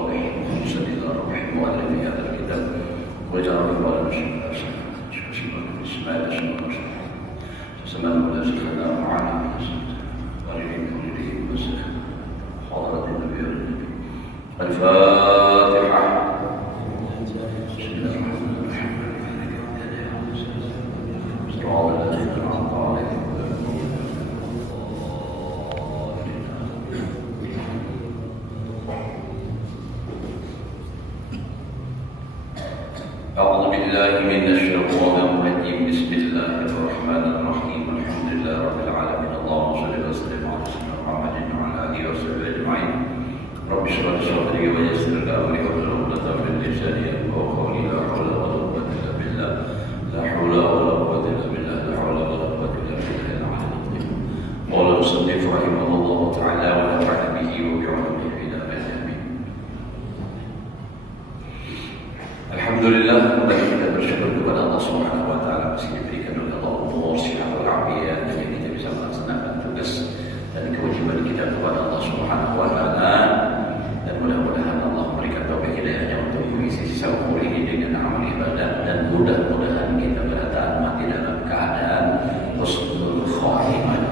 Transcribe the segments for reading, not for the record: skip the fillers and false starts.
الصالحين وسد الأرواح مؤلف هذا الكتاب وجعل رضوان الشفاء شفاء اسماعيل شفاء سمعنا ولا سخنا معنا ولين كلهم وسخ حضرة النبي الفاتحة. بسم الله الرحمن الرحيم. صراط الذين أنعمت عليهم أعوذ بالله من الشيطان الرجيم. بسم الله الرحمن الرحيم. الحمد لله رب العالمين. اللهم صل وسلم على سيدنا محمد وعلى آله وصحبه أجمعين. رب اشرح لي صدري ويسر لي أمري واحلل عقدة من لساني يفقهوا قولي. لا حول ولا قوة إلا بالله. لا حول ولا قوة إلا بالله. لا حول ولا قوة إلا بالله العلي العظيم. قال المصنف رحمه الله تعالى ونفعنا به وبعلومه إلى آمين. Alhamdulillah, kembali kita bersyukur kepada Allah Subhanahu wa taala masih diberikan oleh Allah umur, sehat walafiat dan kita bisa melaksanakan tugas dan kewajiban kita kepada Allah Subhanahu wa taala, dan mudah-mudahan Allah memberikan taufik hidayahnya untuk mengisi sisa umur ini dengan amal ibadah, dan mudah-mudahan kita bertahan mati dalam keadaan husnul khatimah.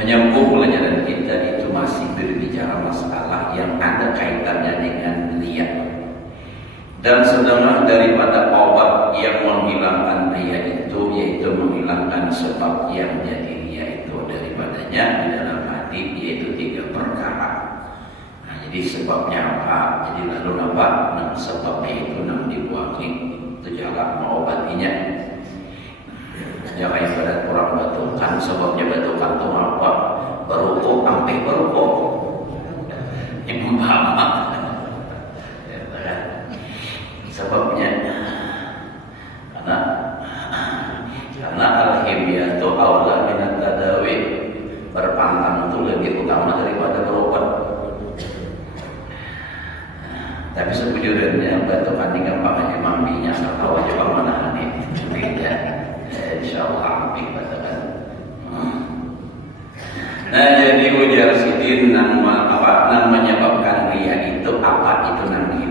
Menyambung pelajaran kita itu masih berbicara masalah yang ada kaitannya dengan riya. Dan setengah daripada obat yang menghilangkan riya itu yaitu menghilangkan sebab yang jadi riya itu daripadanya di dalam hati, yaitu 3 perkara. Nah, jadi sebabnya apa? Jadi lalu apa? Nah, sebabnya itu dibuangi, itu cara mengobatinya. Jangan ibarat orang batukan, sebabnya batukan itu apa? Berukuk, sampai berukuk. Ibu Muhammad. Sebabnya karena al-himyah itu aula minat tadawi, berpantang itu lebih utama daripada berobat. Tapi sebujurnya batukan gampang aja mampinya atau aja pemanahan ini beda. Insyaallah ambil batukan. Nah, jadi ujar sidin nama menyebabkan riya itu apa? Itu nanti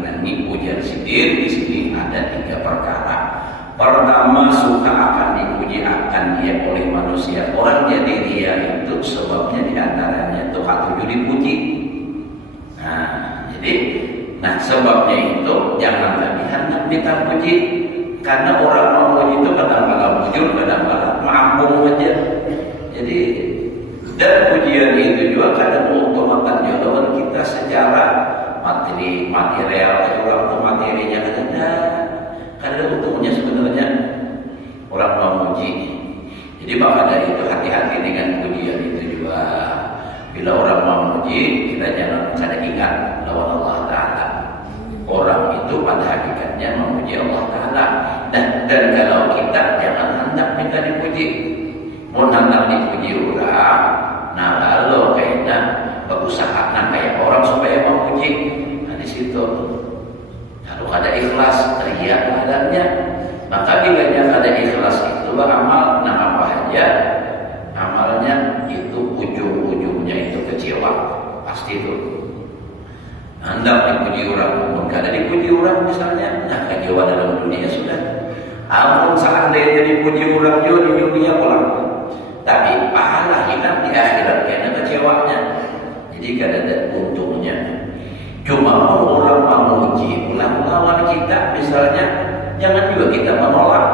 ujar sidin di sini ada 3 perkara. Pertama, suka akan dipuji akan dia oleh manusia. Orang jadi riya itu sebabnya diantaranya itu hatuju dipuji. Nah, sebabnya itu jangan lebihan minta puji, karena orang mau puji itu kadang-kadang bujur, kadang-kadang mambung aja. Jadi dan pujian itu juga kadang untuk makan jodohan kita secara material, orang itu materinya kadang untungnya sebenarnya orang mau muji. Jadi maka dari itu hati-hati dengan pujian itu juga. Bila orang mau muji, kita jangan kadang ingat lawan Allah Ta'ala. Orang itu pada hakikatnya memuji Allah Ta'ala. Dan kalau kita jangan hendak minta dipuji. Mau hendak dipuji orang, nah lalu kayaknya berusaha kayak orang supaya memuji. Nah di situ kalau ada ikhlas, riya adanya, maka bila ada ikhlas itu amal, nah apa aja amalnya itu ujung-ujungnya itu kecewa, pasti itu. Hendak dipuji orang, pun kada dipuji orang misalnya, nah kecewa dalam dunia sudah. Ampun seandainya dipuji orang juga di dunia pulang. Tapi pahala hilang di akhirat karena kecewanya. Jadi kada ada untungnya. Cuma orang memuji ulang lawan kita misalnya, jangan juga kita menolak.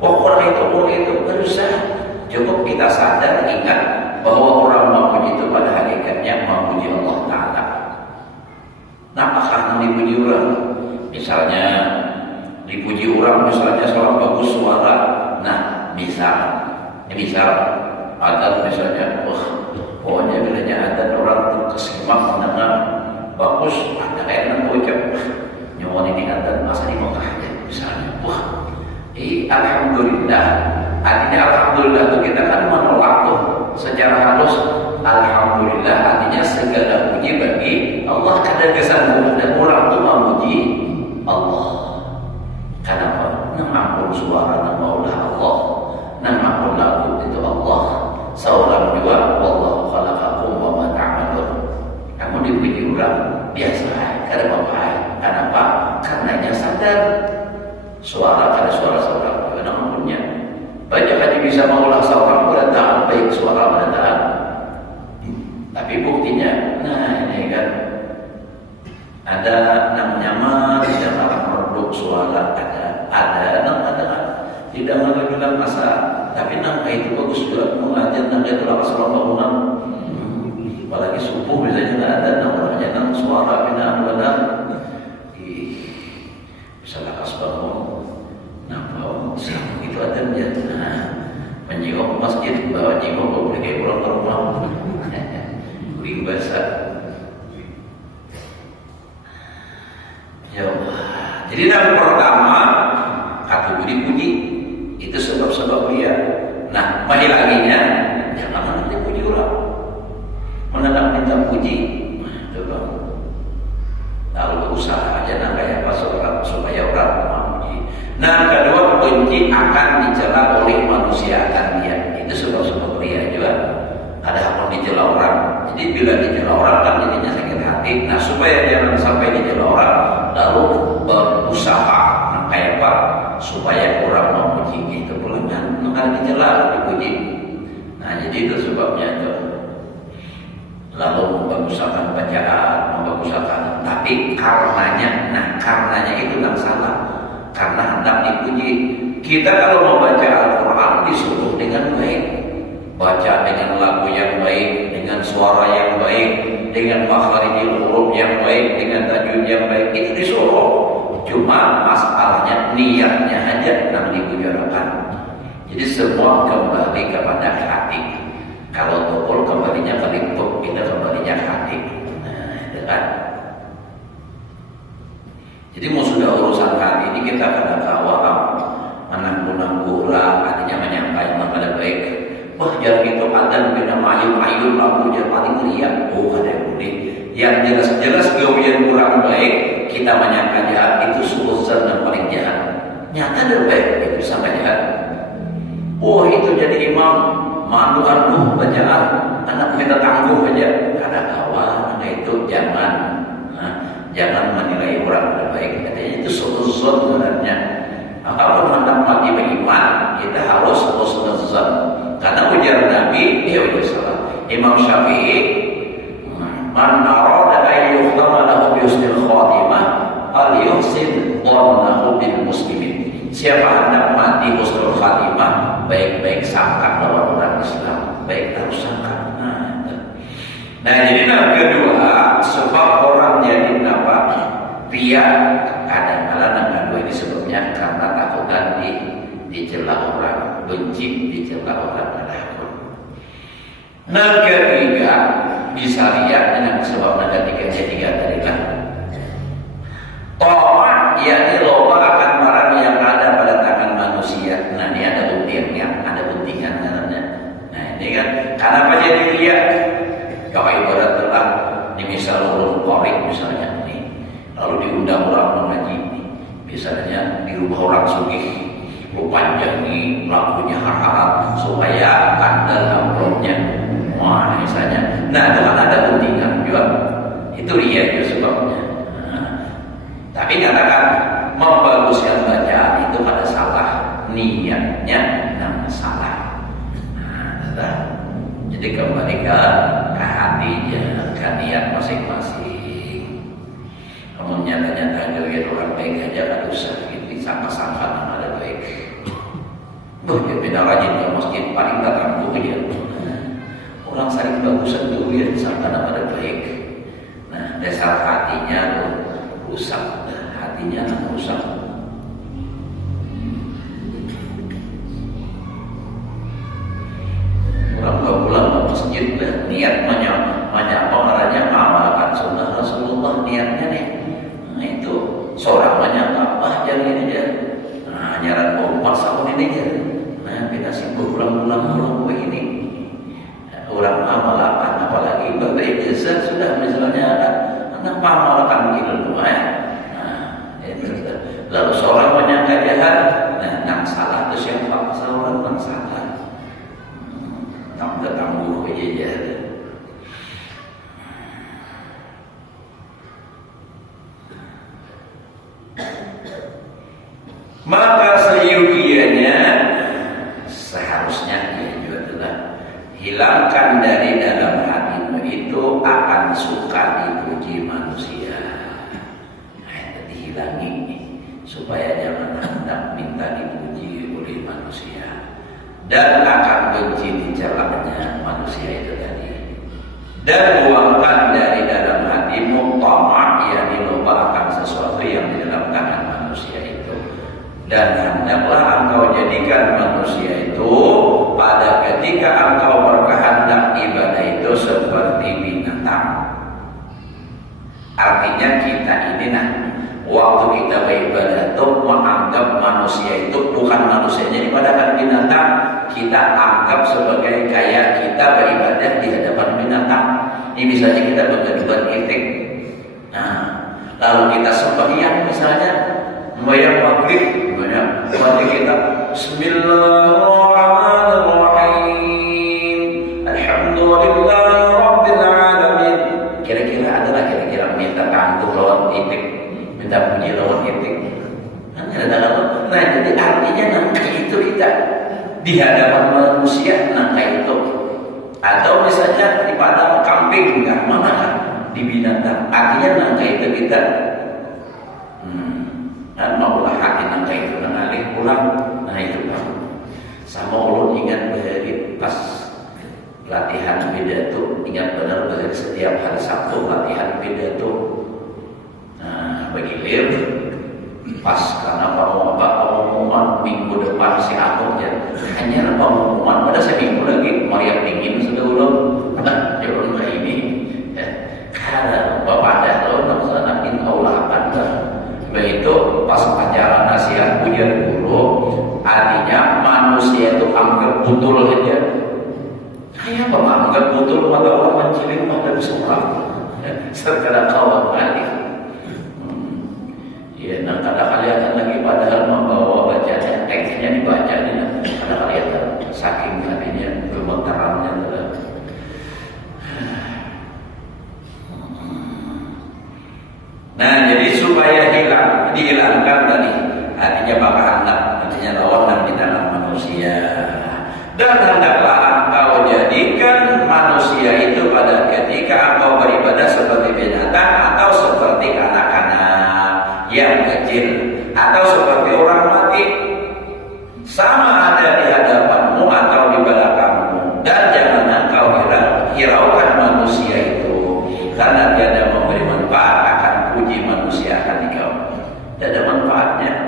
Orang itu berusaha. Cukup kita sadar ingat bahwa orang memuji itu pada hakikatnya memuji Allah Ta'ala. Nah, apakah dipuji orang? Misalnya dipuji orang misalnya seorang bagus suara. Nah, misal ada misalnya, pokoknya bilanya ada orang terkesima mendengar bagus, ada kayak ucap nyawa ini ada masa di Mekah aja misalnya, alhamdulillah. Artinya alhamdulillah itu kita kan menolak tuh secara halus. Alhamdulillah artinya segala puji bagi Allah. Kadang kesan dan orang tuh memuji Allah. Kenapa? Nama suara nama Allah. Nama lagu itu Allah. Seorang juga wallahu khalaqakum wa ma ta'malun. Kamu dipuji orang biasa, kada apa-apa. Kenapa? Karena dia sadar suara kada suara seorang juga namanya. Banyak hanya bisa mengolah seorang berataan baik suara berataan. Tapi buktinya, nah ini kan ada namanya dalam produk suara ada tidak menunjukkan masa, tapi nama itu bagus juga mengajar nama itu lapas bangunan. Apalagi subuh misalnya nggak ada namanya nama suara bina benar. Bisa lapas bangun, nampak itu ada dia. Menjiwak masjid bawa jiwa boleh kayak pulang ke rumah. Kuing basah. Ya Allah. Jadi yang pertama kata puji itu sebab-sebab dia. Nah, menghilanginya jangan nanti puji orang. Menanam minta puji, coba. Lalu usaha aja nak kayak apa seorang supaya orang memuji. Nah, kedua kunci akan dicela oleh manusia akan dia. Itu sebab-sebab dia juga. Ada hak dicela orang. Jadi bila dicela orang kan jadinya sakit hati. Nah, supaya jangan sampai dicela orang, lalu berusaha kayak apa supaya orang memuji itu pulangan maka dicela dipuji. Nah, jadi itu sebabnya itu. Lalu membaguskan bacaan, membaguskan, tapi karenanya itu yang salah. Karena hendak dipuji. Kita kalau membaca Al-Quran disuruh dengan baik, baca dengan lagu yang baik, dengan suara yang baik, dengan makharijul huruf yang baik, dengan tajwid yang baik, itu disuruh. Cuma masalahnya niatnya aja yang dibicarakan. Jadi semua kembali kepada hati. Kalau tukul kembalinya ke lingkup, kita kembalinya ke hati. Nah, itu kan. Jadi mau sudah urusan hati ini kita kena kawal menangguh-nangguh lah, artinya menyampaikan pada baik. Wah, jangan gitu ada bina ayun lagu jangan paling riak. Oh, ada yang boleh. Yang jelas-jelas gawian kurang baik, kita menyangka jahat itu suuzan yang paling jahat. Nyata ada baik itu sampai jahat. Oh, itu jadi imam mandu-andu bacaan anak minta tangguh aja. Kada kawan, nah itu jangan. Jangan menilai orang pada baik. Katanya itu suuzan sebenarnya. Apapun hendak mati beriman, kita harus husnuzan. Karena ujar Nabi, dia ujar salah. Imam Syafi'i, man arada an yuhtama lahu bi husnil khatimah, al yuhsin dhannahu bil muslimin. Siapa hendak mati husnul khatimah, baik-baik sangka lawan orang Islam, baik harus sangka. Nah, jadi yang kedua, sebab orang jadi apa? Ria kadang-kadang yang kedua ini sebabnya karena takutan dicela orang, benci dicela orang kadang. Yang ketiga bisa lihat dengan sebab yang ketiga tadi kan. Tomat yakni loba akan barang yang ada pada tangan manusia. Nah, ini ada buktinya, ada buktinya namanya. Nah, ini kan kenapa jadi ria? Kalau ibarat telah misal ulun korek misalnya nih, lalu diundang orang mengaji nih, misalnya di rumah orang sugih, panjangi lagunya harap supaya kandel amplopnya, wah misalnya, nah itu kan ada pentingan juga, itu ria itu sebabnya. Tapi katakan membaguskan bacaan itu pada salah niatnya, nah salah. Nah, jadi kembali ke hatinya, ke niat masing-masing. Namun nyata-nyata ngelihat orang baik aja kan usah gitu, sangka-sangka nama ada baik. Dia beda rajin ke masjid paling tak tangguh dia. Orang saling bagusan dulu ya sangka nama ada baik. Nah, dasar hatinya tuh rusak, hatinya rusak. Orang pulang ke masjid dan niat mengamalkan sunnah Rasulullah niatnya nih. Nah itu seorang menyapa jangan ini aja. Nah nyaran umat sahun ini aja. Nah kita simpul pulang begini. Orang amalkan apalagi berbaik jasa sudah misalnya anak amalkan ilmu ya. Nah itu lalu seorang menyangka jahat. Nah yang salah itu siapa? Seorang yang salah. Tak tangguh aja. Maka seyogianya seharusnya dia juga telah hilangkan dari dalam hatimu itu akan suka dipuji manusia. Jadi hilangi supaya jangan hendak minta dipuji oleh manusia dan akan benci dicelaknya manusia itu tadi. Dan buangkan dari dalam hatimu tamak, yakni lomba akan sesuatu yang di dalam tangan manusia itu. Dan hendaklah engkau jadikan manusia itu pada ketika engkau berkehendak ibadah itu seperti binatang. Artinya kita ini waktu kita beribadah itu menganggap manusia itu bukan manusianya ibadahkan binatang, kita anggap sebagai kayak kita beribadah di hadapan binatang. Ini misalnya kita berkedudukan itik. Nah, lalu kita sembahyang misalnya membayar maghrib, berarti kita Bismillahirrahmanirrahim, Alhamdulillahirabbil alamin. Kira-kira minta tangguh lawan itik, minta puji lawan itik. Nah, jadi artinya nangka itu kita di hadapan manusia nangka itu. Atau misalnya di padang kambing, enggak mana kan di binatang. Artinya nangka itu kita dan maulah hati nangka itu mengalih pulang. Nah itu kan sama ulun ingat dari pas latihan pidato, ingat benar dari setiap hari Sabtu latihan pidato. Nah begilir pas karena pengumuman minggu depan si Agung ya hanya pengumuman pada seminggu lagi Maria dingin sudah ulun jangan kayak ini karena bapak dah lo nak aulakan begitu pas pacaran nasihat pujian guru artinya manusia itu anggap betul aja kayak bapak anggap betul mata orang mencilik mata bersuara sekarang kawan kali ya nah kadang kalian lagi padahal membawa bacaan teksnya dibaca ini kadang kalian saking hatinya gemetarannya nah jadi supaya dihilangkan tadi artinya baka hendak artinya lawan di dalam manusia dan hendaklah engkau jadikan manusia itu pada ketika engkau beribadah seperti binatang atau seperti anak-anak yang kecil atau seperti orang mati sama ada di hadapanmu atau di belakangmu dan jangan engkau hiraukan manusia itu karena tiada memberi manfaat akan puji manusia akan dikau tidak ada manfaatnya.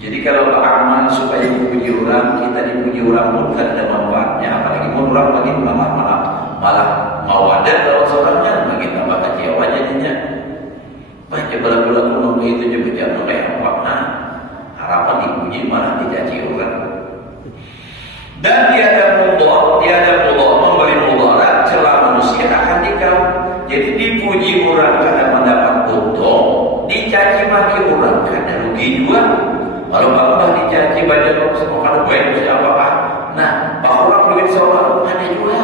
Jadi kalau amal supaya dipuji orang kita dipuji orang pun tidak ada manfaatnya apalagi pun orang lagi malah mau ada lawan seorangnya bagi tambah kecewa jadinya. Baca bela-bela nunggu itu juga jangan kayak apa harapan dipuji malah dicaci orang. Dan tiada mudor memberi mudarat celah manusia akan dikau. Jadi dipuji orang karena mendapat untung, dicaci maki orang karena rugi juga. Kalau bangga dicaci baca semua kalau baik siapa pak? Nah, pak orang duit seorang ada juga.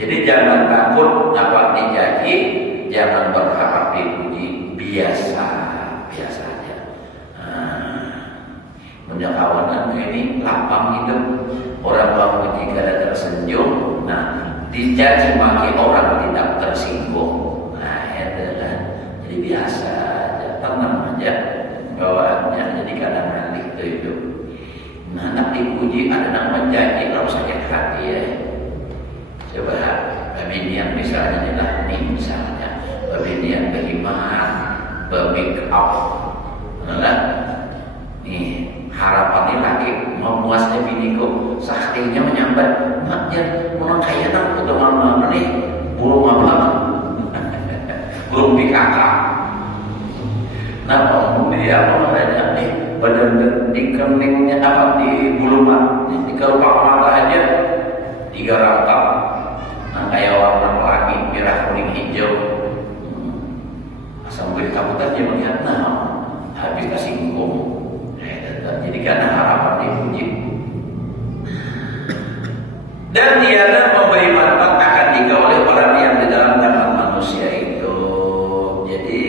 Jadi jangan takut dapat dicaci, jangan berharap dipuji. Biasa aja. Punya kawanan ini lapang hidup orang memuji kada tersenyum. Nah dicaci maki orang tidak tersinggung. Nah itu kan jadi biasa aja, tenang aja bawaannya. Jadi kadang halik itu. Nah nak dipuji ada nak mencaci kalau sakit hati ya. Coba pemilihan misalnya nih misalnya pemilihan beriman make up, nih harapannya lagi memuasnya biniku, saktinya menyambat, maknya mau kaya nak untuk mama nih, belum apa, belum dikakak. Nah dia apa namanya nih, badan di keningnya apa di bulu mata, di kelopak mata aja 3 rangkap, nah kayak warna pelangi merah kuning hijau. Sampai kabutan dia melihat habis tersinggung. Jadi karena harapan dipuji dan tiada memberi manfaat akan dikau oleh orang yang di dalam tangan manusia itu. Jadi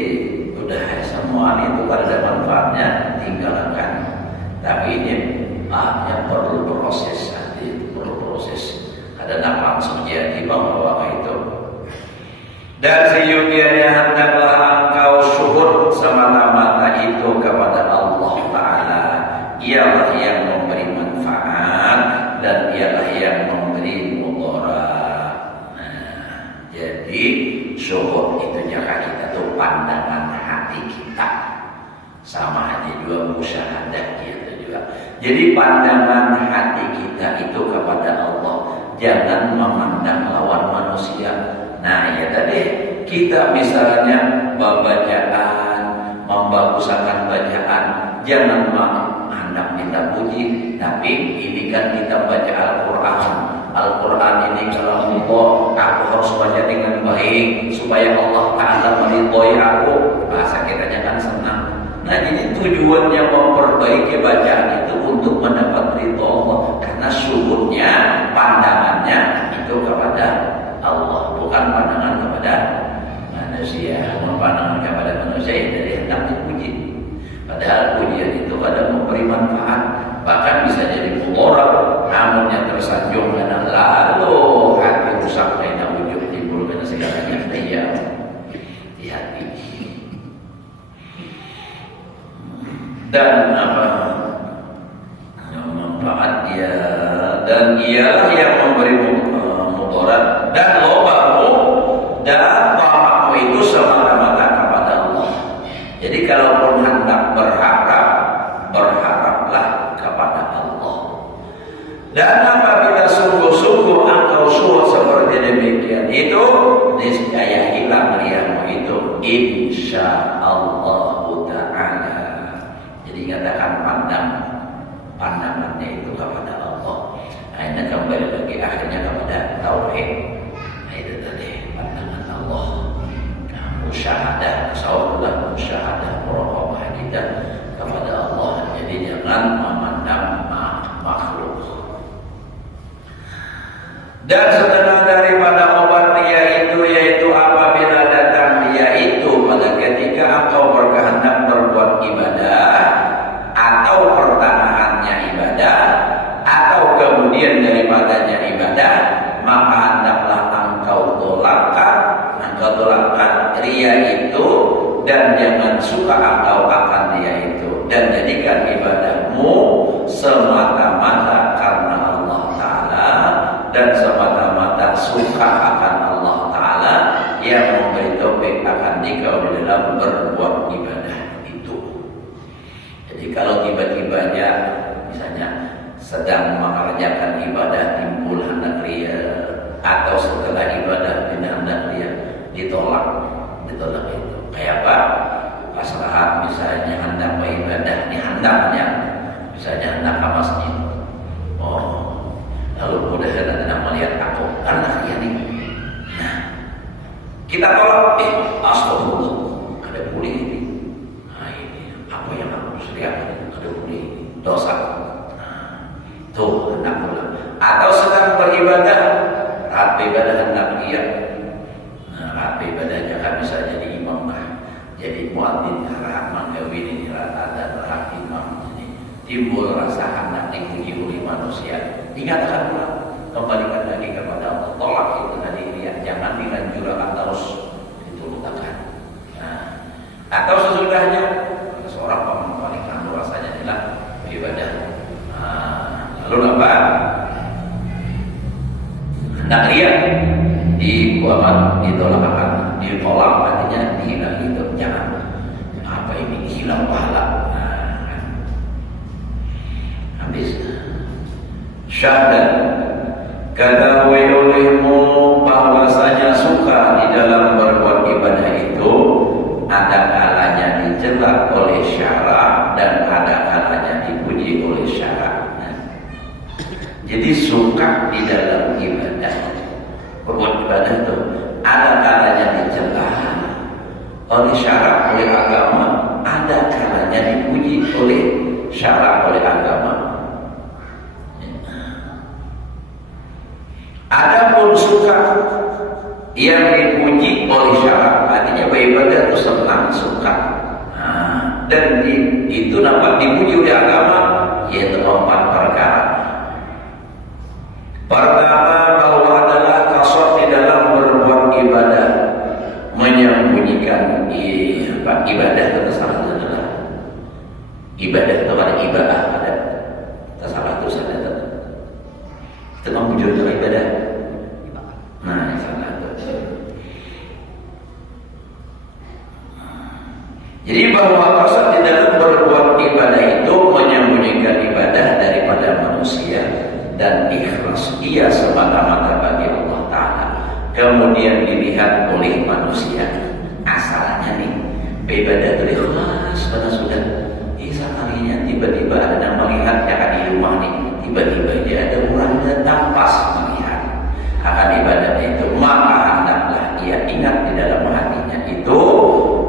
udah semua itu pada manfaatnya tinggalkan. itu jaga kita tuh pandangan hati kita. Sama hati juga musyahadah gitu juga. Jadi pandangan hati kita itu kepada Allah, jangan memandang lawan manusia. Nah ya tadi kita misalnya bacaan, membaguskan bacaan, jangan hendak minta puji, tapi ini kan kita baca Al-Quran. Al-Quran ini kalau Allah, aku harus baca dengan baik supaya Allah Ta'ala meridhoi aku. Bahasa kita jangan senang. Nah jadi tujuannya memperbaiki bacaan itu untuk mendapat ridho Allah, karena syukurnya pandangannya itu kepada Allah, bukan pandangan kepada manusia. Pandangan kepada manusia yang dari hendak dipuji. Padahal pujian itu kadang memberi manfaat, bahkan bisa jadi mudarat. Namun yang tersanjung karena lalu hati rusak karena ujub timbul karena segalanya diam di hati. Dan manfaat dia, dan ialah yang memberi mudarat dan lobamu dan ta'atmu itu semata-mata kepada Allah. Jadi kalaupun hendak berharap, berharaplah kepada Allah. Dan apabila sungguh-sungguh engkau suruh seperti demikian itu, niscaya hilang riamu itu insyaallah ta'ala. Jadi katakan pandangannya itu kepada Allah. Akhirnya kembali lagi akhirnya kepada tauhid. Nah itu tadi pandangan Allah. Nah, musyahadah, saudara musyahadah muraqabah kita kepada Allah. Jadi jangan memandang makhluk. Dan setengah daripada obat dia itu yaitu apabila datang dia itu pada ketika engkau berkehendak berbuat ibadah atau pertengahannya ibadah atau kemudian daripadanya ibadah, maka hendaklah engkau tolakkan ria itu dan jangan suka engkau akan dia itu, dan jadikan ibadahmu semata-mata karena Allah Ta'ala dan semata-mata suka akan Allah Ta'ala yang memberi taufik akan dikau di dalam berbuat ibadah itu. Jadi kalau tiba-tibanya misalnya sedang mengerjakan ibadah timbul hendak ria, atau setelah ibadah tidak hendak ria, ditolak itu. Kayak apa? Pas rahat misalnya hendak beribadah, ini hendaknya misalnya hendak ke masjid. Oh, lalu mudah-mudahan tidak melihat aku karena ria nih. Nah, kita tolak, astagfirullah, ada boleh ini. Nah ini apa yang aku seriakan, ada boleh dosa. Tuh hendak pulang. Atau sedang beribadah, rahat ibadah hendak ria. Nah, rahat ibadah jangan bisa jadi imam lah, jadi muadzin, rahat manggawin, rahat dan rahat imam. Jadi timbul rasa hendak dipuji oleh manusia. Ingatkan pulang, kembalikan lagi kepada Allah. Tolak itu tadi ria, jangan dengan juragan terus itu letakkan. Nah, atau sesudahnya seorang paling kandu rasanya adalah beribadah. Lalu apa? Hendak ria ditolak, artinya dihilang itu. Jangan apa ini hilang pahala. Habis syahadat, ketahui olehmu bahwasanya suka di dalam berbuat ibadah itu ada kalanya dicela oleh syara dan ada kalanya dipuji oleh syara. Jadi suka di dalam ibadah, berbuat ibadah itu ada kalanya dicela oleh syara, oleh agama, ada kalanya dipuji oleh syara, oleh agama. Adapun suka yang dipuji oleh syara, artinya beribadah itu senang, suka. Dan itu dapat dipuji oleh agama, yaitu 4 perkara. Pertama, bahwa adalah kasar di dalam berbuat ibadah, menyembunyikan ibadah itu salah adalah ibadah itu ada ibadah, ada salah itu salah itu membujur ibadah. Nah, salah itu Jadi bahwa qasad di dalam berbuat ibadah itu menyembunyikan ibadah daripada manusia dan ikhlas ia semata-mata bagi Allah Ta'ala, kemudian dilihat oleh manusia. Asalnya nih beribadah itu ikhlas karena sudah sekalinya tiba-tiba ada yang melihat yang di rumah nih, tiba-tiba dia ada orang datang pas melihat akan ibadahnya itu, maka hendaklah ia ingat di dalam hatinya itu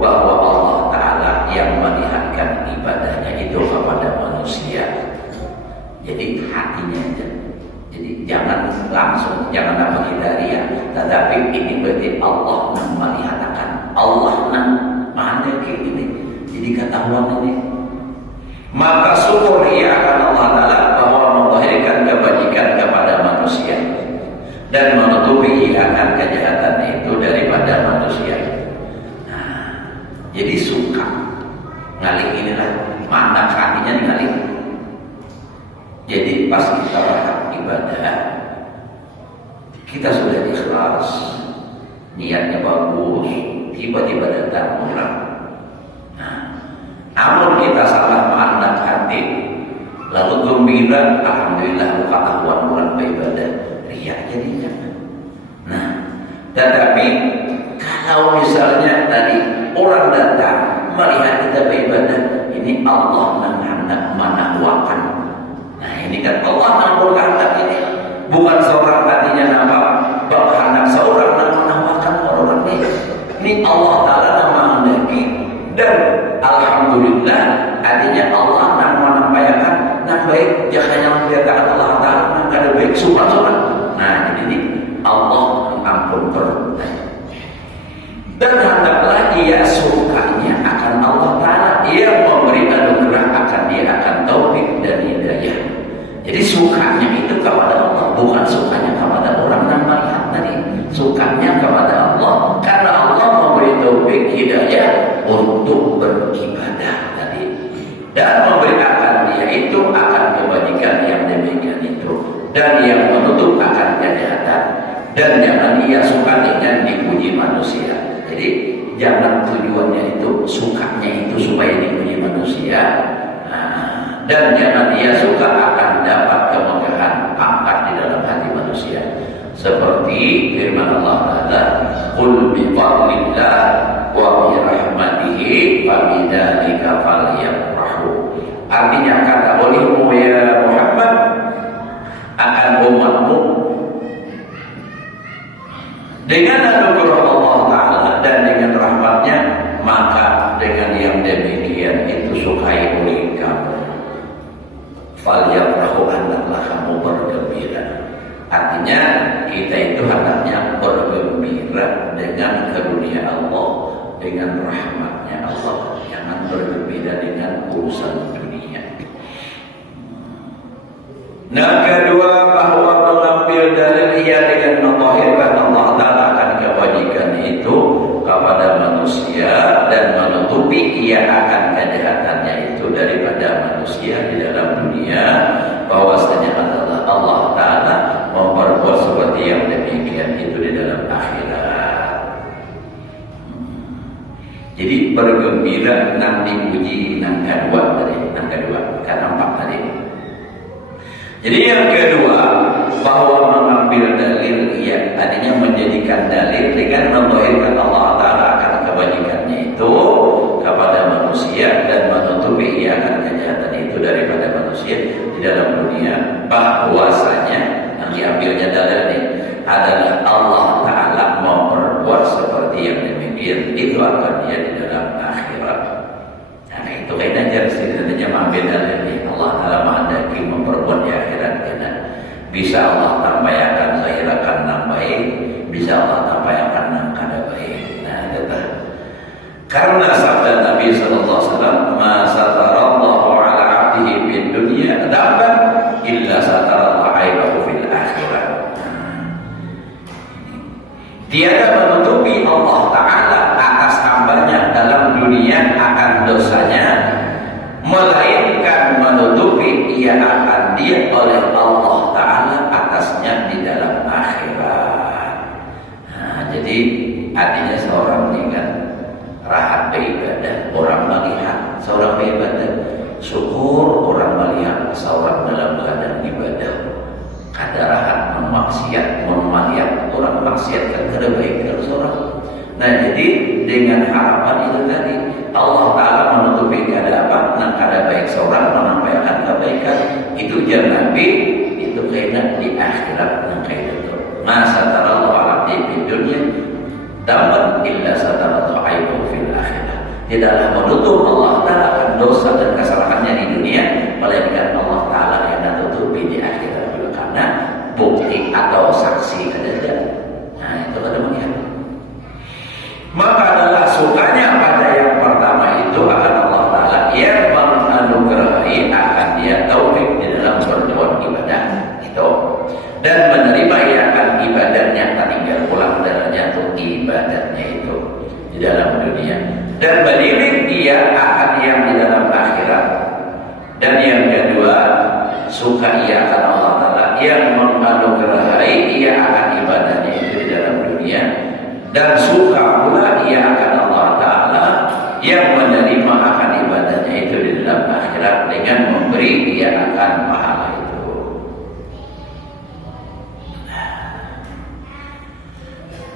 bahwa Allah Ta'ala yang melihatkan ibadahnya itu kepada manusia. Jadi hatinya aja. Jadi jangan langsung, jangan apa kita riak, tetapi ini berarti Allah yang melihatkan, Allah yang mana ini. Jadi ketahuan ini. Maka syukur ia akan Allah Ta'ala bahwa membahagiakan kebajikan kepada manusia dan menutupi ia akan kejahatan itu daripada manusia. Nah, jadi suka ngalih inilah mandak hatinya ngalih. Jadi pas kita ibadah kita sudah ikhlas, niatnya bagus, tiba-tiba datang orang. Namun kita salah mandang hati, lalu gembira, alhamdulillah bukan ahwan orang beribadah, riak jadinya. Nah, tetapi kalau misalnya tadi orang datang melihat kita beribadah, ini Allah menghendak menahwakan. Nah, ini kan Allah yang berkehendak ini, bukan seorang hatinya nampak berkehendak seorang yang menahwakan orang ini. Ini Allah Ta'ala yang menghendaki dan alhamdulillah artinya Allah yang menampakkan yang baik, jangan yang dikatakan Allah Ta'ala yang ada baik subhan. Nah, jadi ini Allah ampun perbuatan dan hendaklah ia sukanya akan Allah Ta'ala, ia memberi anugerah akan dia akan taufik dan hidayah. Jadi sukanya itu kepada Allah, bukan sukanya kepada orang yang melihat tadi, sukanya kepada Allah karena Allah memberi taufik hidayah untuk beribadah tadi dan memberikan dia itu akan kebajikan yang demikian itu dan yang menutup akan kejahatan dan jangan ia suka dengan dipuji manusia. Jadi jangan tujuannya itu sukanya itu supaya dipuji manusia, dan jangan ia suka akan dapat kemegahan pangkat di dalam hati manusia. Seperti firman Allah Ta'ala, qul bi fadlillah wa bi rahmatihi fa bidzalika falyafrahu. Artinya kata olehmu ya Muhammad akan umatmu dengan anugerah Allah Ta'ala dan dengan rahmatnya, maka dengan yang demikian itu sukai oleh kamu. Falyafrahu, hendaklah kamu bergembira. Artinya kita itu hendaknya bergembira dengan karunia Allah, dengan rahmatnya Allah, jangan bergembira dengan urusan dunia. Nah, kedua bahwa mengambil dalil ia dengan memahirkan Allah Ta'ala akan kebajikan itu kepada manusia dan menutupi ia akan kejahatannya itu daripada manusia di dalam dunia, bahwasanya adalah Allah Ta'ala memperbuat seperti yang demikian itu di dalam akhirat. Jadi bergembira nang dipuji nang kedua tadi, nang kedua kan nampak tadi. Jadi yang kedua bahwa mengambil dalil ia tadinya menjadikan dalil dengan membohongkan Allah Ta'ala akan kebajikannya itu kepada manusia dan menutupi ia akan kejahatan itu daripada manusia di dalam dunia, bahwasanya yang diambilnya dalil ini adalah Allah Ta'ala memperbuat seperti yang demikian itu akan dia di dalam akhirat. Karena itu kaitan ajar sebenarnya mengambil dalil ini Allah Ta'ala menghendaki memperbuat di akhirat karena bisa Allah tampaikan zahirakan yang baik, bisa Allah tampaikan yang kada baik. Nah, kata karena sabda Nabi sallallahu alaihi wasallam, "Ma satarallahu ala 'abdihi fid dunya dzamban illa satarallahu 'aibahu fil akhirah." Tiada menutupi Allah Ta'ala atas hambanya dalam dunia akan dosanya, melainkan menutupi ia akan dia oleh Allah Ta'ala atasnya di dalam akhirat. Nah, jadi artinya seorang dengan rahat beribadah, orang seorang beribadah. Syukur orang melihat seorang dalam keadaan ibadah. Kadarahan memaksiat, orang maksiat kan kada baik dari seorang. Nah jadi dengan harapan itu tadi Allah Ta'ala menutupi kada apa, nah kada baik seorang menampilkan kebaikan. Itu jar Nabi itu kena di akhirat yang kayak itu. Masa tarallahu alaihi di dunia dapat illa satarallahu aibu fil akhirat. Tidaklah menutup Allah Ta'ala akan dosa dan kesalahannya di dunia, melainkan Allah Ta'ala yang menutupi di akhirat juga karena bukti atau saksi ada. Nah itu ada melihat. Maka adalah sukanya pada yang pertama itu akan Allah Ta'ala yang menganugerahi akan dia taufik di dalam berbuat ibadah itu, dan menerima ia akan ibadahnya tak tinggal pulang darahnya untuk ibadahnya itu di dalam dunia, dan menilik dia akan yang di dalam akhirat. Dan yang kedua suka ia akan Allah Ta'ala yang menganugerahi ia akan ibadahnya itu di dalam dunia, dan suka pula ia akan Allah Ta'ala yang menerima akan ibadahnya itu di dalam akhirat dengan memberi ia akan pahala itu.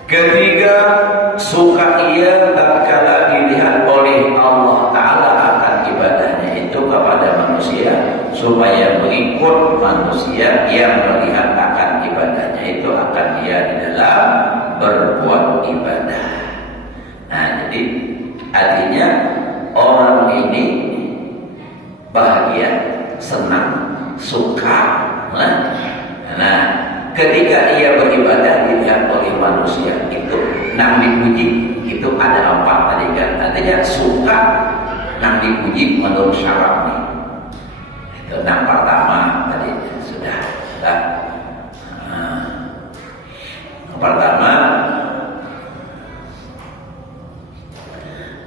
Ketiga, suka ia tatkala dilihat oleh Allah Ta'ala akan ibadahnya itu kepada manusia, supaya mengikut manusia yang melihat akan ibadahnya itu akan dia di dalam berbuat ibadah. Nah jadi artinya orang ini bahagia, senang, suka. Nah ketika ia beribadah dilihat oleh manusia itu nang dipuji, itu ada 4 tadi kan. Artinya suka nang dipuji menurut syarat nih. Itu nang pertama tadi sudah. Pertama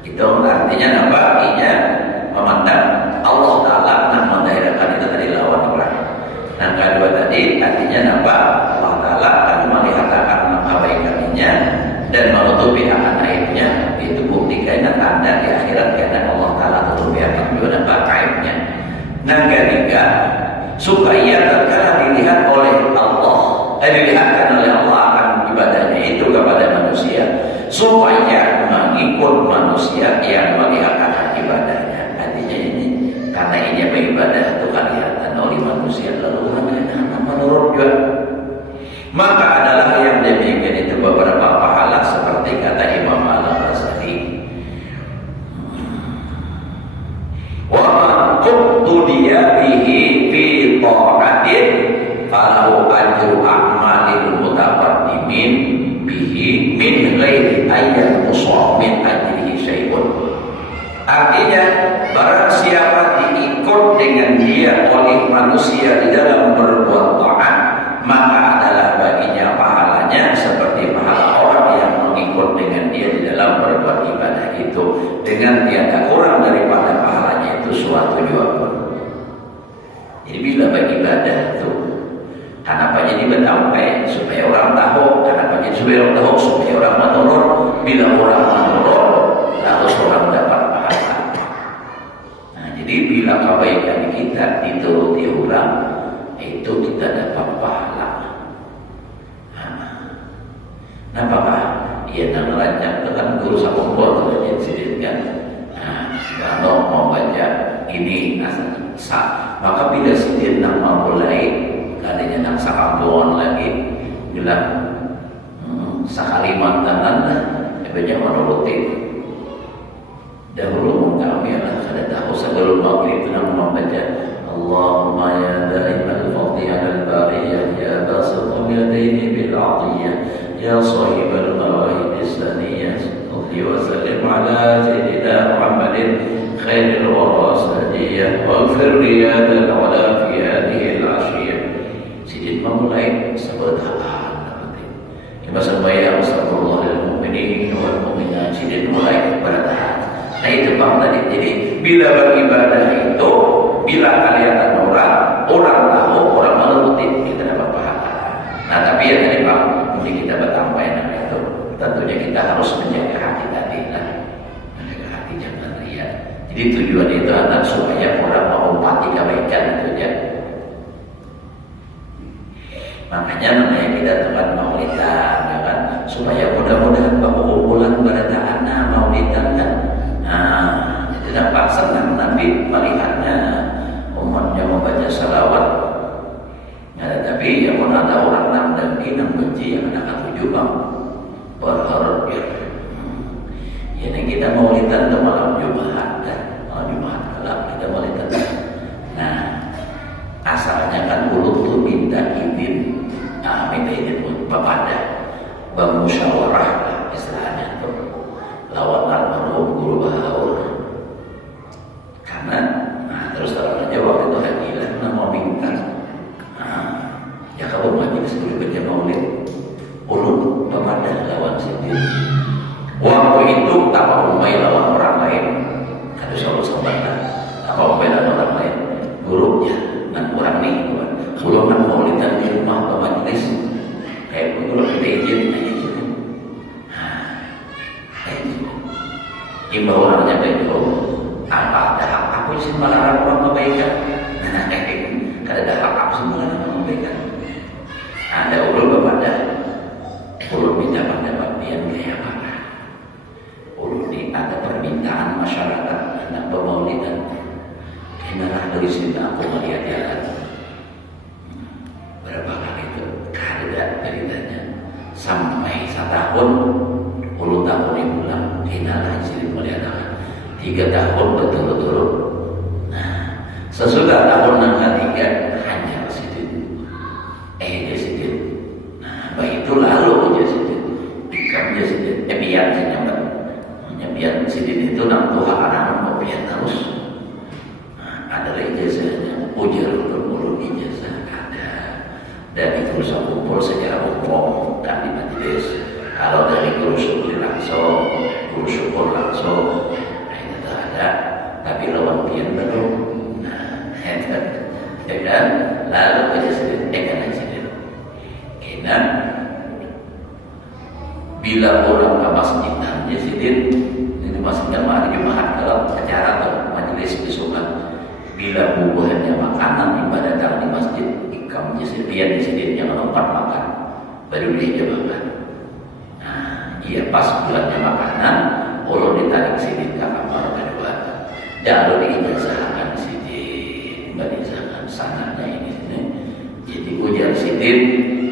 itu artinya apa? Artinya memandang Allah Ta'ala yang mendairakan itu tadi lawan orang. Yang kedua tadi artinya apa? Allah Ta'ala akan melihat akan kebaikannya dan menutupi akan aibnya. Itu bukti karena tanda di akhirat karena Allah Ta'ala tutupi akan juga nampak aibnya. Yang ketiga, suka ia tatkala dilihat oleh Allah, dilihatkan oleh Allah akan ibadahnya itu kepada manusia, supaya mengikut manusia yang melihat akan ibadahnya. Artinya ini karena ini beribadah itu kan kelihatan oleh manusia, lalu menurut juga. Maka adalah yang demikian itu beberapa pahala seperti kata Imam Al-Ghazali, wa man quddiya bihi fi ta'atin falahu ajru a'malil mutaqaddimin bihi min ghairi ayyan usab min ajrihi syai'un. Artinya barang siapa diikut dengan dia oleh manusia di dalam berbuat taat, maka adalah baginya pahalanya seperti pahala orang yang mengikut dengan dia di dalam berbuat ibadah itu, dengan tiada kurang daripada pahalanya itu suatu jua pun. Jadi bila beribadah itu kenapa jadi bertampai supaya orang tahu, kenapa jadi supaya orang tahu, supaya orang menurut. Bila orang menurut lalu orang dapat pahala. Nah jadi bila kebaikan kita dituruti orang itu kita dapat pahala. Nah apakah ia nak rancang dengan guru sakumpul saja sidin kan? Kalau mau baca ini maka bila sidin nak memulai adanya nak sakampun lagi bilang sakalimantanan lah banyak menuruti. Dahulu kami adalah kada tahu sebelum maghrib itu nak membaca Allahumma ya da'imal fadli 'alal bariyah ya basitul yadaini bil 'atiyah ya sahibal mawahib as-saniyah salli wa sallim ala sayyidina Muhammadin khairil wara sadiyah waghfir li hadal 'ala fi hadhihi al-'ashiyah. Sidin memulai sebentar masa bayar astagfirullah lil mu'minin wal mu'minat, sidin mulai bertahan. Nah itu bang tadi. Jadi bila beribadah itu, bila kelihatan orang tahu, orang menuruti, kita dapat pahala. Nah tapi ya tadi bang, mesti kita bertambahin itu. Tentunya kita harus menjaga hati tadi lah, menjaga hati jangan riya. Jadi tujuan itu adalah supaya orang menghormati kebaikan itu aja. Makanya namanya kita tempat maulidan, ya kan? Supaya mudah-mudahan kumpulan pada anak maulidan kan. Nah, itu nampak senang Nabi melihatnya umatnya membaca salawat. Nah, tapi yang pun ada orang nam dan kinam benci yang anak tujuh bang berharap ya. Ini kita maulidan ke malam Jumat dan malam Jumat kelak kita maulidan. Nah, asalnya kan ulut tuh minta izin, minta izin kepada bermusyawarah lah istilahnya tuh lawan almarhum guru bahaur. Karena, terus terang aja waktu itu hajilah mau minta, ya kalau majelis dulu baca maulid, ulut kepada lawan sendiri. Waktu itu apa umai lawan orang lain, kata Syaikhul Sabana, apa umai lawan orang lain, gurunya dan orang nih, kalau nak maulidan di rumah ke majelis, kayak begitu kita izin, imbauannya baik itu, apa ada hak aku sih melarang orang kebaikan, nah kalau ada hak aku sih melarang orang kebaikan, ada ulul kepada ulul minta pendapat dia kayak apa? Ini ada permintaan masyarakat hendak bermaulidan. Inilah dari sini aku melihat jalan. Berapa kali itu kada ceritanya sampai 1 tahun, 10 tahun yang pulang. Inilah sini melihat jalan. 3 tahun betul-betul. Nah, sesudah tahun yang ketiga hanya sidin. Dia sidin. Nah, baik itu lalu dia sidin. Bikam dia sidin. Biar nyambat. Biar sidin itu nak tuha anak-anak biar terus. Ada ijazahnya, ujar ulul ijazah ada. Dan itu kumpul secara umum dan di majelis. Kalau dari guru syukur langsung, itu tak ada. Tapi lawan pian belum. Ya kan? Lalu aja sidin, kan sidin. Kena bila orang ke masjid dia sidin. Maksudnya hari Jumat kalau acara atau majelis besokan bila bubuhannya makanan ibadah di masjid ikam disediakan di sini jangan lompat makan baru dia makan. Nah, iya pas bulannya makanan kalau ditarik sini ke kamar kedua jangan diijazahkan sini diijazahkan sananya ini sini. Jadi ujar sidin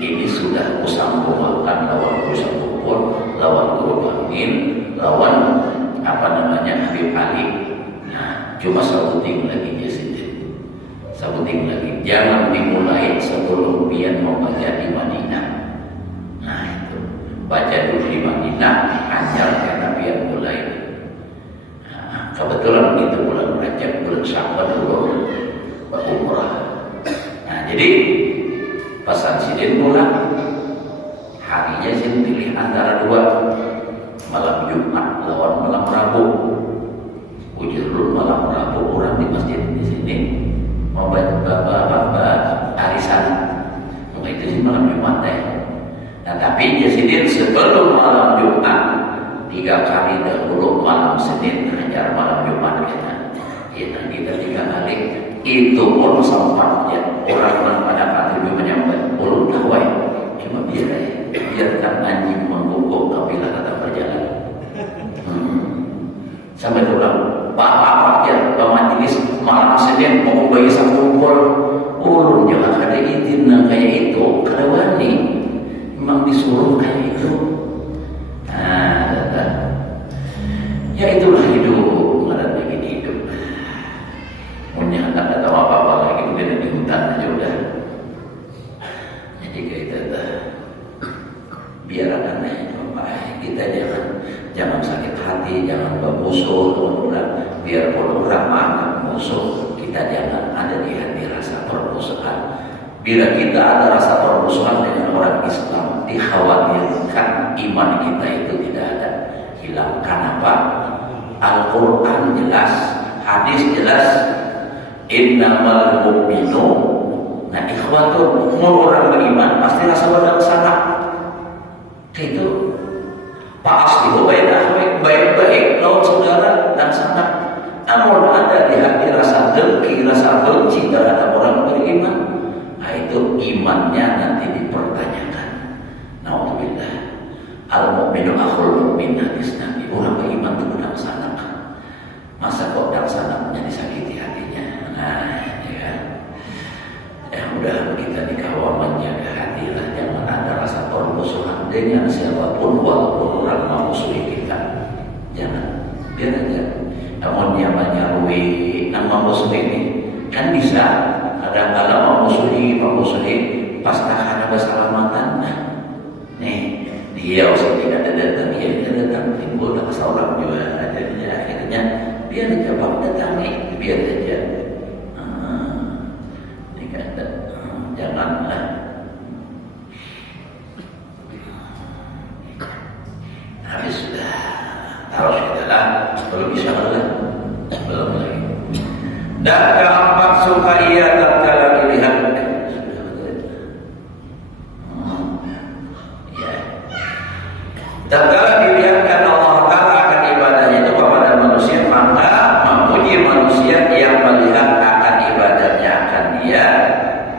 ini sudah usang makan lawan usang kumpul lawan guru bangin lawan apa namanya Habib Ali. Nah, cuma sabuting lagi dia sendiri. Sabuting lagi. Jangan dimulai sebelum pian mau baca di Madinah. Nah itu baca dulu di Madinah, ajarkan pian mulai. Nah, kebetulan itu bulan Rajab, bulan Syawal dulu umrah. Nah jadi pesan sidin pulang harinya sih pilih antara 2. Malam Jumat lawan malam Rabu. Ujurul malam Rabu orang di masjid di sini membaca arisan. Itu sih malam Jumat ya. Nah tapi di sini sebelum malam Jumat 3 kali dahulu malam Senin ajar malam Jumat kita. Ya kita 3 kali. Itu pun sempatnya orang pada kata itu menyambut ulun dawai. Cuma biarkan anjing mengguguk kapilah kata berjalan. Sampai tulang apa ya majelis malam Senin mau bagi kumpul ulun jangan ada izin kayak itu kada wani memang disuruh kayak itu. Nah, ya itulah hidup ngaran begini hidup. Punya tak tahu apa-apa lagi udah di hutan aja udah. Jadi kayak itu biar anaknya kita jangan sakit hati, jangan bermusuh, biar orang anak musuh kita jangan ada di hati rasa permusuhan. Bila kita ada rasa permusuhan dengan orang Islam, dikhawatirkan iman kita itu tidak ada, hilang. Kenapa? Al-Quran jelas, hadis jelas, innamal mu'minu. Nah, ikhwatul, mau orang beriman pasti rasa wadang sana. Itu Pak Asli baik-baik lawan saudara dan sanak. Namun min hadis Nabi, orang beriman itu udah sanak. Masa kok udah sanaknya disakiti hatinya? Nah, ya kan? Yang udah kita dikawal menjaga hati lah, jangan ada rasa permusuhan dengan siapapun walaupun orang memusuhi kita. Jangan, biar aja. Namun dia menyarui nama musuh ini kan bisa kadang-kadang memusuhi pas tak ada keselamatan. Nah, nih dia usah tidak ada datang, dia datang timbul seorang juga. Jadinya akhirnya dia dicoba datangi, biar aja. Ini kata janganlah. Habis sudah harus kita lah, belum bisa lah, belum lagi. Dan keempat suka ia tatkala dilihat. Tatkala dilihatkan Allah Ta'ala akan ibadahnya itu kepada manusia, maka memuji manusia yang melihat akan ibadahnya akan dia,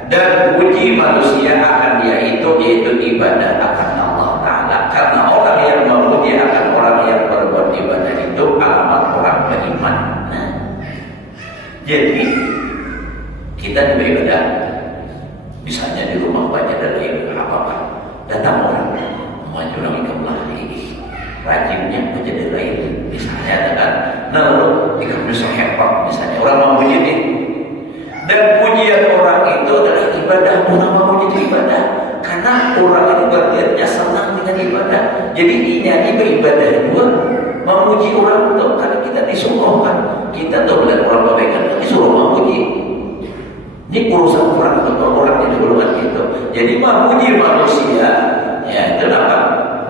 dan puji manusia akan dia itu, yaitu ibadah akan Allah Ta'ala. Karena orang yang memuji akan orang yang berbuat ibadah itu alamat orang beriman. Nah, jadi kita beribadah, misalnya di rumah baca dalil apa-apa, datang orang menjulang ikamlah ini, rajinnya baca dalil, misalnya dengan lalu ikamnya hebat, misalnya orang memuji ini, dan pujian orang itu adalah ibadah. Orang memuji itu ibadah, karena orang itu berarti senang dengan ibadah. Jadi nyanyi beribadah juga, memuji orang itu karena kita disuruh kan, kita tuh melihat orang kebaikan disuruh memuji. Ini urusan orang atau orang yang duluan itu. Jadi memuji manusia, ya itu apa?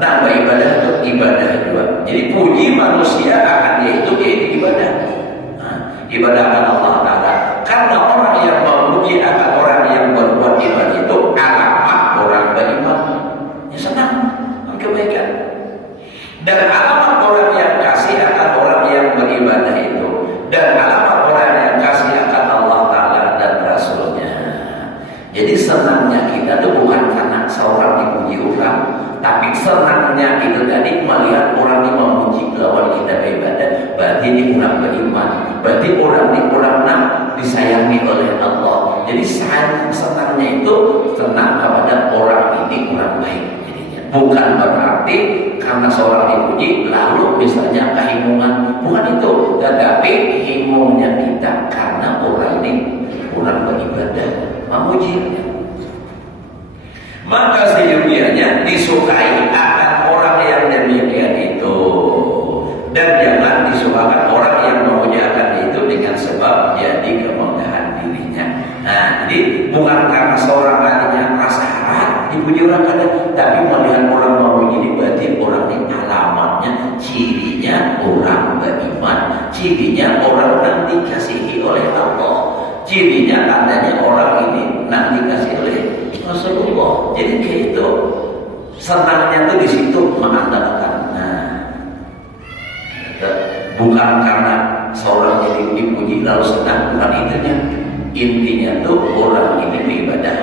Nambah ibadah atau ibadah juga. Jadi puji manusia akan dia itu yaitu ibadah. Nah, ibadah akan Allah Ta'ala. Karena orang yang memuji akan orang yang berbuat ibadah itu alamat orang beriman. Ya senang kebaikan. Dan alamat orang yang kasih akan orang yang beribadah itu. Dan alamat orang yang kasih akan Allah Ta'ala dan Rasulnya. Jadi senangnya kita itu bukan karena seorang dipuji orang, tapi senangnya itu tadi melihat orang yang memuji lawan kita beribadah. Berarti ini orang beriman, berarti orang ini orang disayangi oleh Allah. Jadi senangnya itu senang kepada orang ini orang baik. Jadinya bukan berarti karena seorang dipuji lalu misalnya kehimungan, bukan itu. Tetapi himungnya kita karena orang ini orang beribadah, memuji. Maka sejujurnya disukai akan orang yang demikian itu, dan jangan disukakan orang yang memuliakan itu dengan sebab jadi kemegahan dirinya. Nah, jadi bukan karena seorang hatinya rasa harap dipuji orang ada, tapi melihat orang memuji ini berarti orang ini alamatnya, cirinya orang beriman, cirinya orang yang dikasihi oleh Allah, cirinya tandanya orang ini nak dikasihi oleh Rasulullah. Jadi kayak itu senangnya tuh di situ mengandalkan. Nah, bukan karena seorang jadi dipuji lalu senang, bukan intinya. Intinya tuh orang ini beribadah,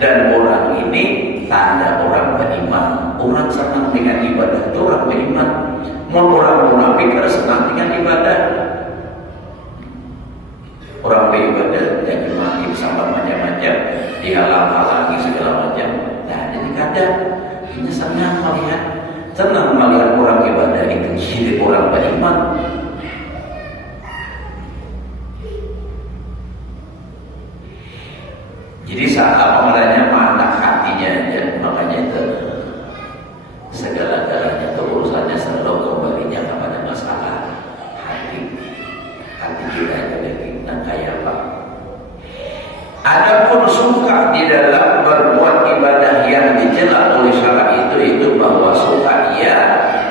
dan orang ini tanda orang beriman. Orang senang dengan ibadah itu orang beriman. Mau orang munafik harus senang dengan ibadah. Orang beribadah yang dimaki sama macam-macam, dihalang-halangi segala macam. Nah, jadi kadang ini senang melihat orang ibadah itu jadi orang beriman. Jadi saat apa mata hatinya aja, makanya itu segala-galanya itu urusannya selalu kembalinya kepada masalah hati kita itu dan kayak apa. Adapun suka di dalam berbuat ibadah yang dicela oleh syara itu bahwa suka ia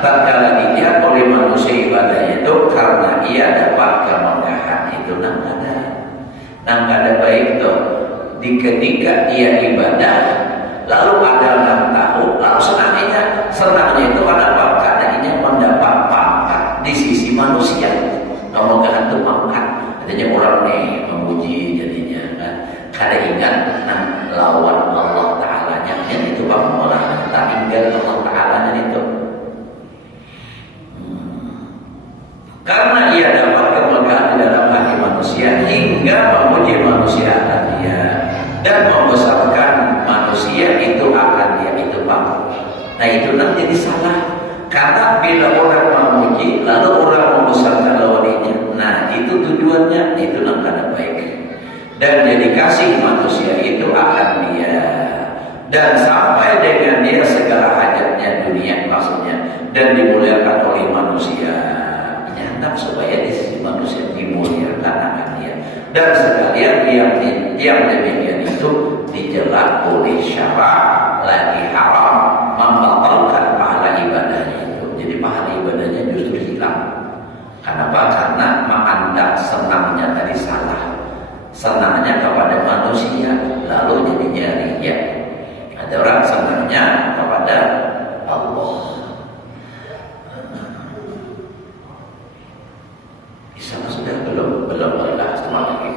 tatkala dilihat oleh manusia ibadahnya itu karena ia dapat kemegahan itu nang ada baik tuh. Di ketika dia ibadah lalu ada yang tahu lalu senangnya itu ada keadaannya mendapat pangkat di sisi manusia. Kemegahan itu pangkat, adanya orang nih memuji jadinya kan. Kada ingat lawan Allah Ta'ala nya itu bang malah tak tinggal Allah Ta'ala nya itu. Karena ia dapat kemegahan di dalam hati manusia hingga memuji manusia dia dan membesarkan manusia itu akan dia itu mampu. Nah itu nanti jadi salah. Karena bila orang memuji lalu orang membesarkan lawannya, nah itu tujuannya, itu langkah baik. Dan dedikasi manusia itu akan dia, dan sampai dengan dia segala hajatnya dunia maksudnya, dan dimuliakan oleh manusia. Nyata supaya di sisi manusia dimuliakan akan dia. Dan sekalian yang demikian itu dijelak oleh syarak lagi haram, membatalkan pahala ibadahnya itu. Jadi pahala ibadahnya justru hilang. Kenapa? Karena Anda senangnya tadi salah. Senangnya kepada manusia, lalu jadinya riya. Ada orang senangnya kepada Allah. Di sana sudah belum lelah lagi.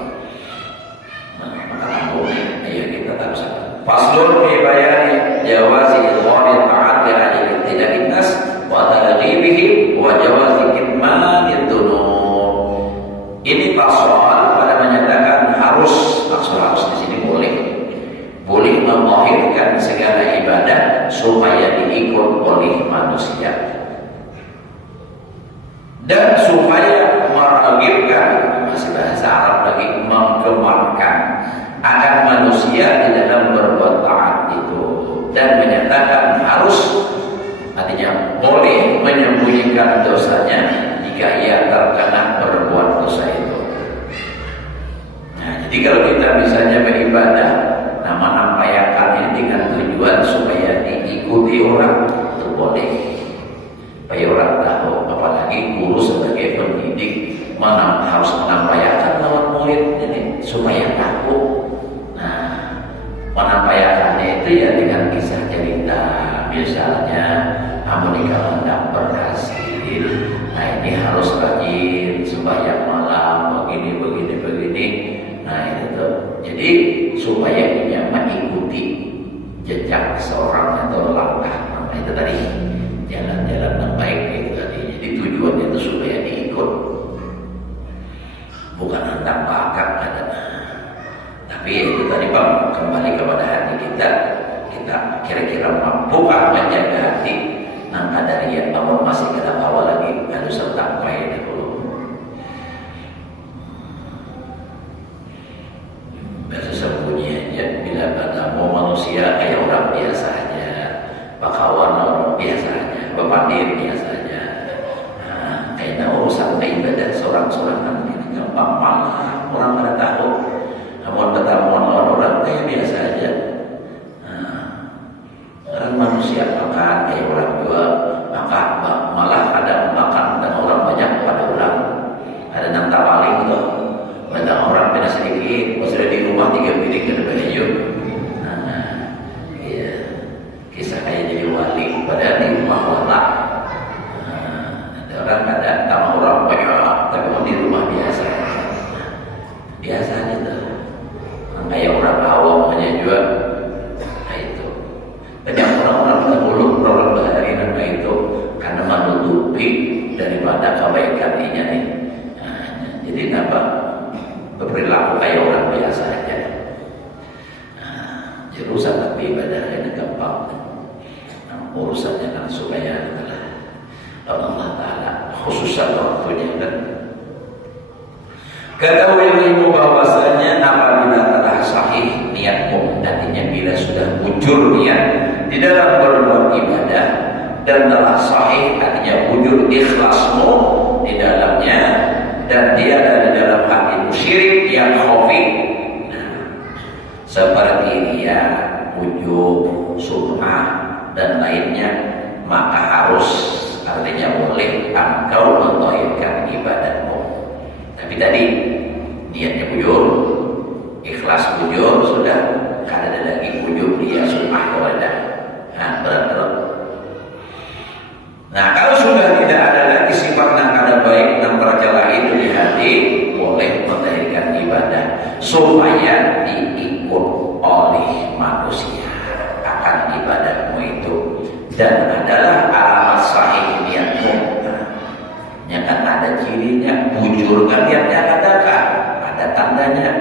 Maka lampu ayo kita terus. Faslun fi bayani jawazi idhari ta'at li ajli ibtida'in nas wa targhibihi wa jawazi kitmanid dunub. Ini fasal pada menyatakan harus, maksud harus di sini boleh memahirkan segala ibadah supaya diikut oleh manusia dan supaya meragibkan, masih bahasa Arab lagi, menggemarkan akan manusia di dalam berbuat taat itu, dan menyatakan harus, artinya boleh menyembunyikan dosanya jika ia terkena berbuat dosa itu. Nah, jadi kalau kita misalnya beribadah, menampakkan ini dengan tujuan supaya diikuti orang, itu boleh. Supaya orang tahu, apalagi guru sebagai pendidik harus menampakkan lawan murid ini supaya tahu. Nah, menampakkannya itu ya dengan kisah cerita, misalnya Amerika hendak berhasil, nah ini harus rajin supaya malam begini. Nah itu jadi supaya dia mengikuti jejak seorang atau langkah, nah itu tadi jalan-jalan yang baik itu tadi. Jadi tujuannya itu supaya diikut, bukan hendak bakat ada. Tapi itu tadi Pak, kembali kepada hati kita kira-kira mampukah menjaga hati nang ada riya, namun masih kita bawa lagi harus sampai dulu. Biasa sembunyi aja bila ketemu manusia kayak orang biasa aja, bakawan orang biasa aja, bepandir biasa aja. Nah, kayaknya urusan ibadah seorang-sorangan ini gampang, malah orang pada tahu. Namun ketemu orang kayak biasa aja. Nah, manusia makan kayak orang jual, maka malah ada makan dan orang banyak pada ulang. Ada nang tawaling tuh. Banyak orang beda sedikit, pas sudah di rumah 3 piring ke depan hijau. Nah, iya, kisah kayak jadi wali, padahal di rumah wala. Nah, ada orang ada sama orang banyak, tapi di rumah biasa aja tuh. Kayak orang awam aja juga. Nah itu, banyak orang-orang dahulu, orang bahari nama itu karena menutupi daripada kebaikan ini nih. Nah, jadi kenapa? Berperilaku kayak orang biasa aja. Nah, jadi urusan ibadah ini gampang. Nah, urusannya kan supaya adalah Allah Ta'ala khususnya waktunya kan. Ketahui ilmu bahwasanya apabila telah sahih niatmu, artinya bila sudah bujur niat di dalam berbuat ibadah dan telah sahih, artinya bujur ikhlasmu di dalamnya, dan dia ada di dalam hatimu syirik yang khafi, nah, seperti dia ujub, sum'ah dan lainnya, maka harus, artinya boleh engkau mentauhidkan ibadatmu. Tapi tadi niatnya bujur, ikhlas bujur sudah, kan ada lagi ujub dia sum'ah kepada. Nah, berat. Nah, kalau sudah tidak ada lagi sifat yang kada baik dan tercela itu di hati, boleh mentauhidkan ibadah supaya diikut oleh manusia akan ibadahmu itu, dan adalah alamat sahih niatmu. Nah, yang kan ada ada cirinya. Bujur kan yang dia katakan, ada tandanya.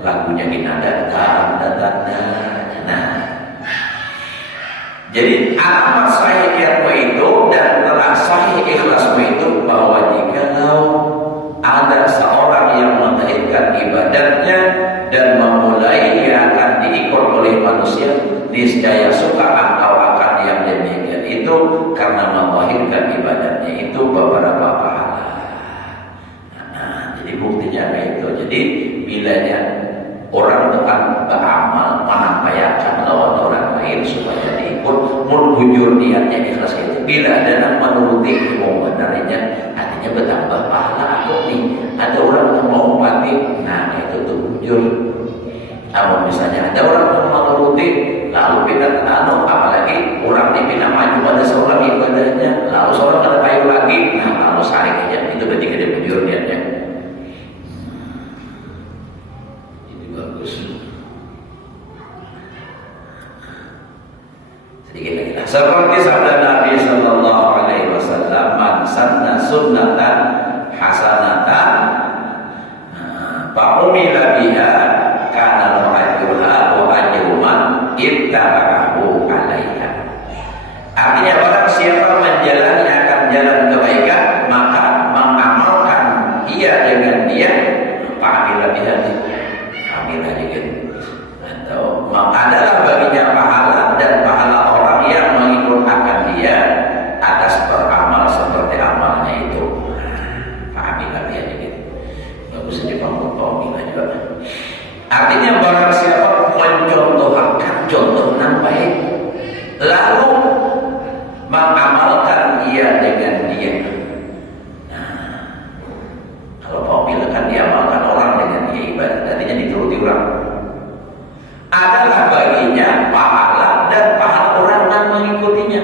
Lagunya kita ada tanda-tanda. Nah, jadi alamat sahih ilmu itu dan telah sahih ikhlasmu itu bahwa jikalau ada seorang yang mentahirkan ibadatnya dan memulai yang akan diikut oleh manusia, niscaya suka engkau akan yang demikian itu karena memahirkan ibadatnya itu beberapa pahala. Nah, jadi buktinya kayak itu. Jadi bilanya orang tekan beramal menampayakan lawan orang lain supaya diikut, menghujur niatnya ikhlas itu. Bila ada yang menuruti ilmu benarnya, artinya bertambah pahala. Aku nih ada orang yang mau mati, nah itu tuh hujur. Namun misalnya ada orang yang menuruti lalu pindah anu, apalagi orang ini pindah maju pada seorang ibadahnya, lalu seorang ada kayu lagi, nah lalu saring aja, itu berarti gede hujur niatnya. Ini bagus. Sedikit lagi lah. Seperti sabda Nabi Sallallahu Alaihi Wasallam, man sanna sunnatan hasanatan fa'umila biha kana lahu ajruha wa ajru man ittaba'ahu 'alaiha. Artinya barang siapa menjalani akan jalan kebaikan, maka mengamalkan ia dengan dia, fa'amila biha, amila juga, atau adalah baginya pahala dan pahala orang yang mengikut akan dia atas beramal seperti amalnya itu. Fa'amila biha juga. Bagus saja pamila juga. Artinya barang siapa mencontohkan contoh yang baik, lalu mengamalkan ia dengan dia. Nah, kalau pamila kan diamalkan orang dengan dia ibadah, artinya dituruti orang. Adalah baginya pahala dan pahala orang yang mengikutinya.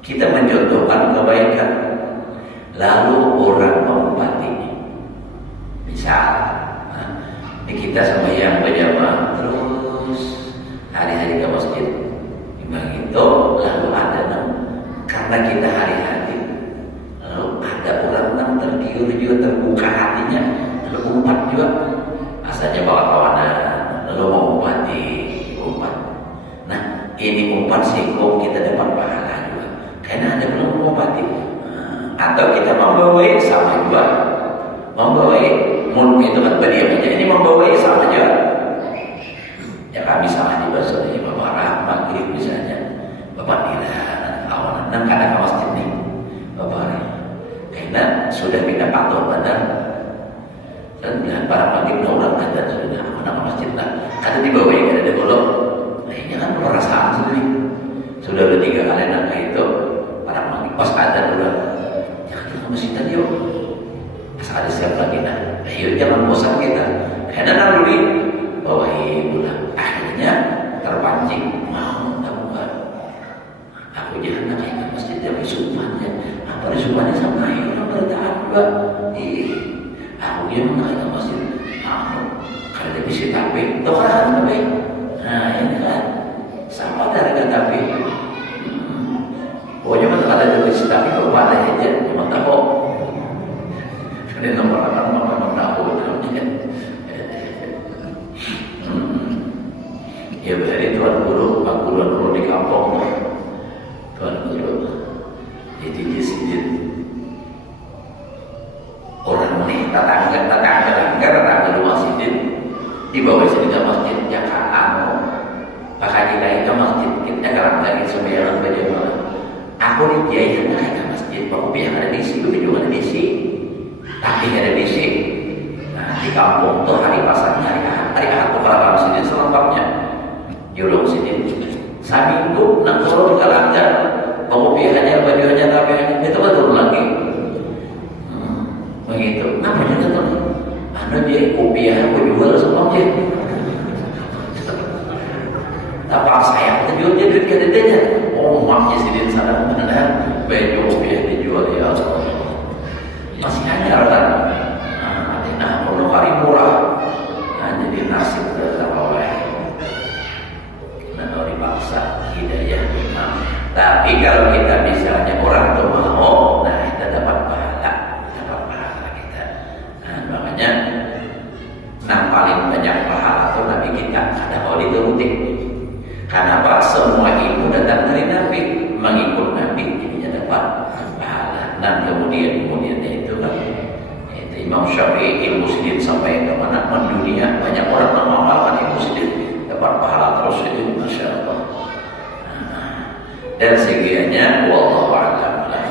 Kita mencontohkan kebaikan, lalu orang mengobatinya. Misal, ini kita sembahyang berjamaah terus hari-hari ke masjid. Begitu, lalu ada karena kita hari-hari, lalu ada orang yang tergiur juga, terbuka hatinya, lalu umpat juga, asalnya bawa kawanan, lalu mau umpati, umpat. Nah, ini umpat singgung kita dapat pahala juga, karena ada belum mengumpati. Atau kita membawai sama juga, membawai. Mun itu kan berdiam aja, ini membawai sama aja. Ya kami sama di bahasa ini Bapak Rahmat, misalnya Bapak Nila, awan enam kadang ke masjid nih, Bapak karena sudah pindah patuh badan dan para maghrib orang badan sudah anak masjid lah, kata dibawai ada golok. Nah ini kan perasaan sendiri. Sudah 3 kali nangka itu para maghrib pas ada dulu, jangan ke masjid tadi yuk. Asal ada siap lagi nah, ayo jangan bosan kita. Karena naluri bawahi pulang. Akhirnya terpancing mau bukan. Aku jangan nak ke masjid tapi sumpahnya. Apa sumpahnya sama ayo orang bertahan juga. Aku dia nak ke masjid. Kalau dia bisa tapi, tahu kan tapi. Nah ini kan sama dari kata tapi. Pokoknya mana ada juga bisa tapi kalau ada aja cuma tahu. Ini nomor akan memang tahu namanya. Ya dari tuan guru, Pak Guru di kampung, tuan guru, jadi di sini orang ini tetangga rumah sini di bawah sini ke masjid Jakarta, pakai lagi ke masjid kita kalau lagi sembahyang berjamaah. Aku nih biaya naik ke masjid, aku biaya ada di sini, juga ada di sini. Tapi ada bisi. Nah, di kampung tuh hari pasarnya hari Ahad tuh kalau sini selengkapnya. Julung sini. Saminggu nak turun ke langgar, bawa biayanya, bajunya, tapi itu betul lagi. Begitu. Kenapa dia tuh? Anu dia kopiah aku jual semuanya. Tapi saya terjual dia duit kedenya. Oh, maknya sini sana mana baju kopiah dijual ya. Masih hanya kan, nah, untuk hari murah, nah, jadi nasib terawih, nah, dipaksa hidayah. Nah, tapi kalau kita misalnya orang tuh mau Imam Syafi'i ilmu sidin sampai ke mana? Mendunia. Banyak orang mengamalkan ilmu sidin, dapat pahala terus itu, masya Allah. Dan sekiranya wallahu a'lam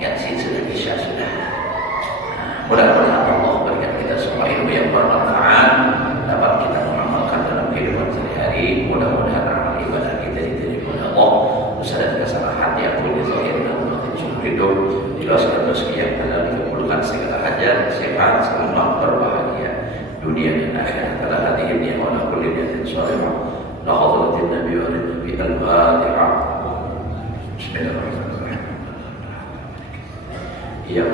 yang sih sudah bisa sudah. Mudah-mudahan Allah berikan kita semua ilmu yang bermanfaat, dapat kita mengamalkan dalam kehidupan sehari-hari. Mudah-mudahan amal ibadah kita diterima oleh Allah. Dosa dan kesalahan yang boleh zahir dan batin hidup jelaskan rezeki yang telah dikabulkan, segala hajat, sehat, selamat, berbahagia dunia dan akhirat. Ala hadirin ya wa ala kulli niyatin shalihah. La hadratin nabi wa nabi al-Fatihah. Bismillahirrahmanirrahim. Ya